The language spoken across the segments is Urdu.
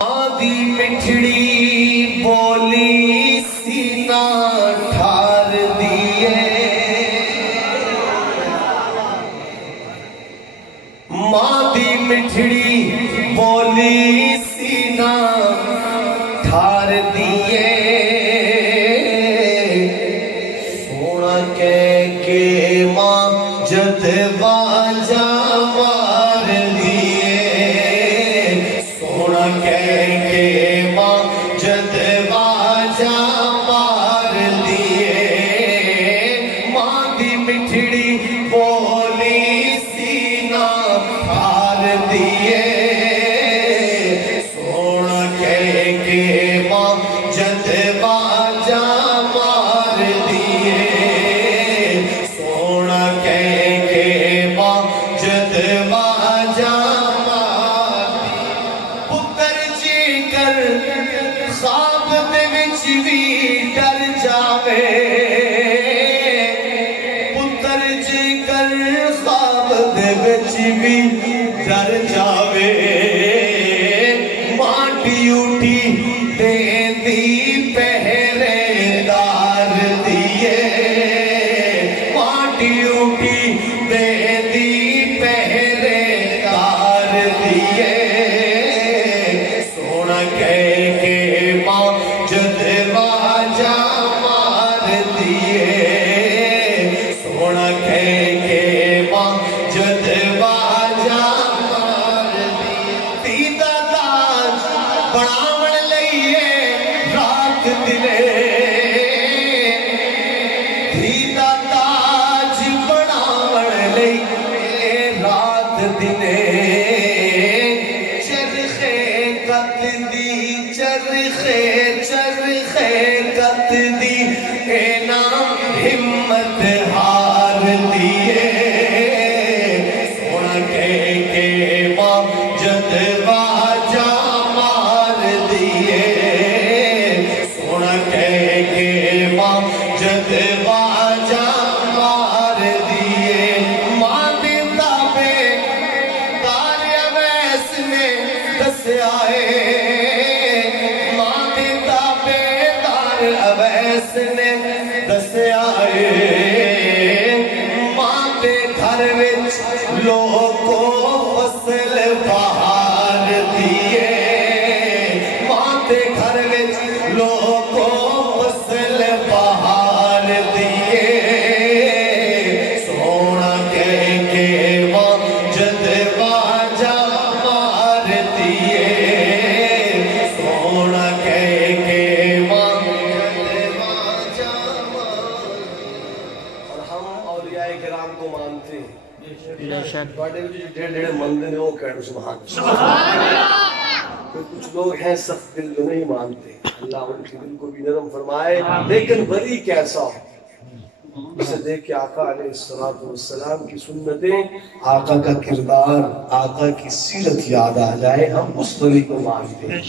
آدھی مٹھڑی بولی سینہ ٹھار دیے، مادی مٹھڑی بولی سینہ ٹھار دیے، سونا کہہ کے ماں جد واجہ مار دیے، سونا کہہ کے ماں جد واجہ مار دیے، ماں دی مٹھڑی بولی سینہ ٹھار دیے، سونا کہہ کے ماں جد واجہ مار دیے، سونا کہہ کے ماں جد واجہ مار دیے، پتر جی کر خواب دے وچ بھی ڈر جاوے، پتر جی کر خواب دے وچ بھی ڈر جاوے، ماں ڈیوٹی دے دی پہرے دار دیے، ماں ڈیوٹی دے دی پہرے دار دیے، سونا کہہ کے ماں جد واجہ مار دیے، سونا کہہ کے ماں جد واجہ مار دیے، دیدہ تاج بڑھاون لئیے رات دلے، دیدہ تاج بڑھاون لئیے رات دلے، چرخے کت دی چرخے کت دی اے نام ہمت ہار دیے، سونا کہہ کے ماں جد واجہ مار دیے، سونا کہہ کے ماں جد واجہ مار دیے، ماں دی تابے دار اویس نے دسیا ہے، ماں دی تابے دار اویس نے دسیا ہے، ماں دے گھر وچ لوگوں فصل بہار دیے، ماں دے گھر وچ لوگوں فصل بہار دیے، سونا کہہ کے ماں جد واجہ مار دیے، سونا کہہ کے ماں جد واجہ مار دیے، اور ہم اولیاء کرام کو مانتے ہیں، بڑے جو ڈیڑھ مندے ہیں وہ کہنے سبحان اللہ، کچھ لوگ ہیں سخت دل جو نہیں مانتے، اللہ ان کے دل کو بھی نرم فرمائے، لیکن ولی کیسا ہو، اسے دیکھ کے آقا علیہ السلام کی سنتیں، آقا کا کردار، آقا کی سیرت یاد آ جائے، ہم اس ولی کو مانتے ہیں،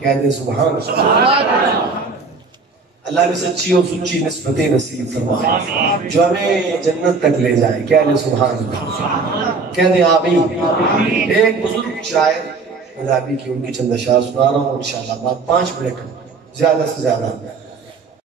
کہتے ہیں سبحان اللہ، اللہ نے سچی اور سچی نسبتیں نصیب فرمائے جو ہمیں جنت تک لے جائے، کہتے ہیں سبحان اللہ، کہتے ہیں آمین۔ ایک بزرگ شاعر مذہبی کی ان کی چند اشعار سنا رہا ہوں انشاءاللہ، بعد 5 منٹ زیادہ سے زیادہ